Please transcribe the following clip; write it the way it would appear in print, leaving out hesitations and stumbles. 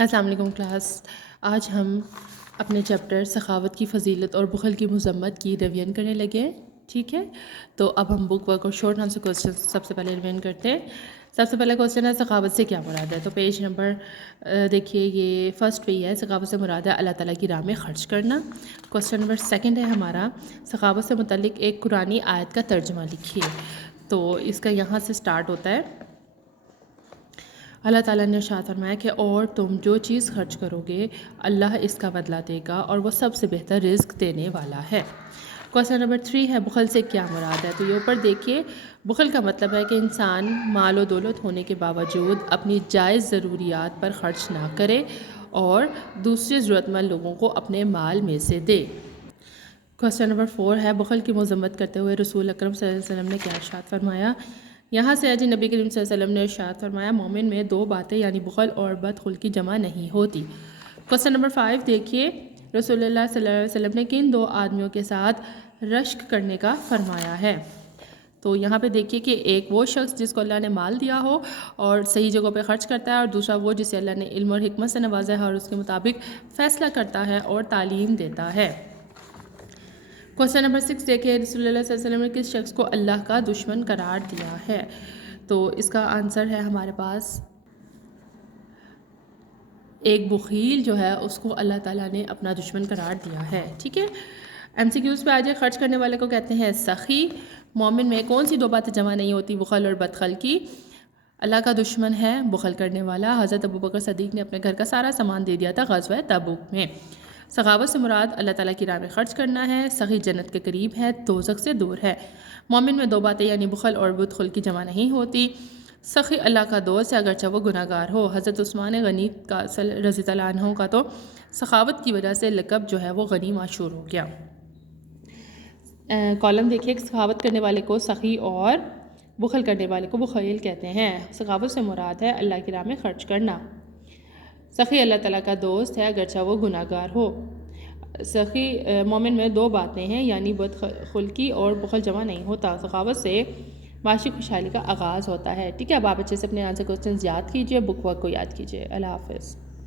السلام علیکم کلاس. آج ہم اپنے چیپٹر سخاوت کی فضیلت اور بخل کی مذمت کی ریویژن کرنے لگے ہیں. ٹھیک ہے، تو اب ہم بک ورک اور شارٹ آنسر کوسچن سب سے پہلے ریویژن کرتے ہیں. سب سے پہلا کوسچن ہے سخاوت سے کیا مراد ہے. تو پیج نمبر دیکھیے، یہ فرسٹ پہ ہی ہے. سخاوت سے مراد ہے اللہ تعالیٰ کی راہ میں خرچ کرنا. کوسچن نمبر سیکنڈ ہے ہمارا، سخاوت سے متعلق ایک قرآنی آیت کا ترجمہ لکھیے. تو اس کا یہاں سے سٹارٹ ہوتا ہے. اللہ تعالیٰ نے ارشاد فرمایا کہ اور تم جو چیز خرچ کرو گے اللہ اس کا بدلہ دے گا اور وہ سب سے بہتر رزق دینے والا ہے. کوسچن نمبر 3 ہے بخل سے کیا مراد ہے. تو یہ اوپر دیکھیے، بخل کا مطلب ہے کہ انسان مال و دولت ہونے کے باوجود اپنی جائز ضروریات پر خرچ نہ کرے اور دوسرے ضرورت مند لوگوں کو اپنے مال میں سے دے. کوسچن نمبر 4 ہے بخل کی مذمت کرتے ہوئے رسول اکرم صلی اللہ علیہ وسلم نے کیا ارشاد فرمایا. یہاں سے جی نبی کریم صلی اللہ علیہ وسلم نے ارشاد فرمایا مومن میں دو باتیں یعنی بخل اور بدخلقی جمع نہیں ہوتی. کوسچن نمبر 5 دیکھیے، رسول اللہ صلی اللہ علیہ وسلم نے کن دو آدمیوں کے ساتھ رشک کرنے کا فرمایا ہے. تو یہاں پہ دیکھیے کہ ایک وہ شخص جس کو اللہ نے مال دیا ہو اور صحیح جگہوں پہ خرچ کرتا ہے، اور دوسرا وہ جسے اللہ نے علم اور حکمت سے نوازا ہے اور اس کے مطابق فیصلہ کرتا ہے اور تعلیم دیتا ہے. کوسچن نمبر 6 دیکھیں، رسول اللہ صلی اللہ علیہ وسلم نے کس شخص کو اللہ کا دشمن قرار دیا ہے. تو اس کا آنسر ہے ہمارے پاس ایک بخیل جو ہے اس کو اللہ تعالیٰ نے اپنا دشمن قرار دیا ہے. ٹھیک ہے، ایم سی کیوز پہ آ جائے. خرچ کرنے والے کو کہتے ہیں سخی. مومن میں کون سی دو باتیں جمع نہیں ہوتی؟ بخل اور بدخلقی. اللہ کا دشمن ہے بخل کرنے والا. حضرت ابوبکر صدیق نے اپنے گھر کا سارا سامان دے دیا تھا غزوہ تبوک میں. سخاوت سے مراد اللہ تعالیٰ کی راہ میں خرچ کرنا ہے. سخی جنت کے قریب ہے، دوزخ سے دور ہے. مومن میں دو باتیں یعنی بخل اور بدخلقی جمع نہیں ہوتی. سخی اللہ کا دوست ہے اگرچہ وہ گناہ گار ہو. حضرت عثمان غنی کا رضی اللہ عنہ کا تو سخاوت کی وجہ سے لقب جو ہے وہ غنی مشہور ہو گیا. کالم دیکھیے، سخاوت کرنے والے کو سخی اور بخل کرنے والے کو بخیل کہتے ہیں. سخاوت سے مراد ہے اللہ کی راہ میں خرچ کرنا. سخی اللہ تعالیٰ کا دوست ہے اگرچہ وہ گناہ گار ہو. سخی مومن میں دو باتیں ہیں یعنی بدخلقی اور بخل جمع نہیں ہوتا. سخاوت سے معاشی خوشحالی کا آغاز ہوتا ہے. ٹھیک ہے، اب آپ اچھے سے اپنے آنسر کوسچنز یاد کیجئے، بک ورک کو یاد کیجئے. اللہ حافظ.